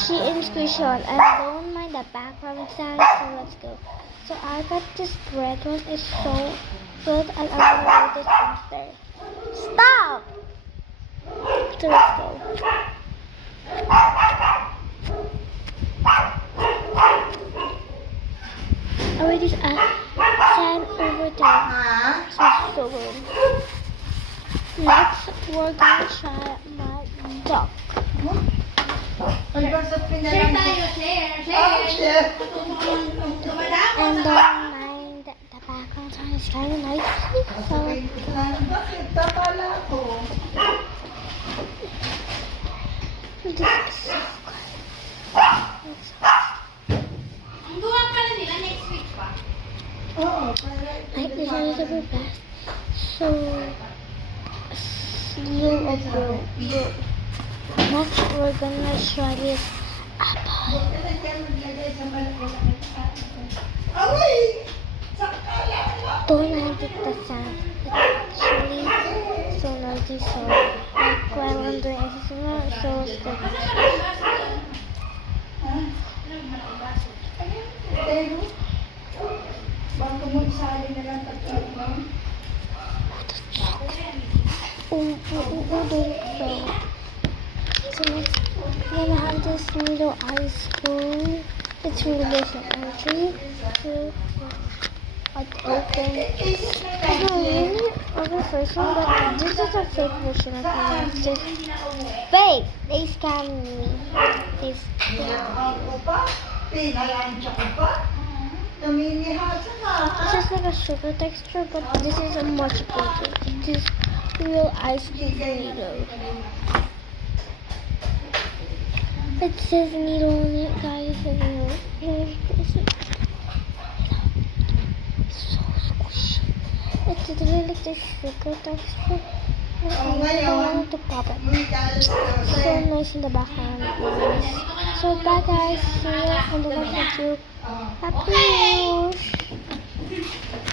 She is squishy and don't mind the background sound, so let's go. So I got this red one, it's so good and I'm gonna do this after. Stop! So let's go. Oh, it is a sand over there. So good. Next, we're gonna try my duck. Share tayo, share. And don't mind the background sound is kind of nice. So, Bakit? Tapala ko. this is so good. Ang gawa pala nila next week pa. Oo. Like this one is the best. So, slew of blue. Next, we're gonna try this apple. Away! Sakala na. Don't mind the sound. It's actually so noisy. So, like while I'm doing exercise, so still. Baka mo isali na lang tatlo. So next, we're gonna have this little ice cream. It's really delicious. Actually, so it's open. It's not really of the first one, but this is a fake version of it. It's just fake. They scammed me. They scammed me. Ako pa? Pinalansya ko pa? Namimihasa na, ha? It's just like a sugar texture, but this is a much better. This real ice cream needle. It says needle on it, guys. And this is so squishy. It's literally like the sugar texture. And I want to pop it. So nice in the background. Nice. So bye guys. See you on the next video. Happy New Year.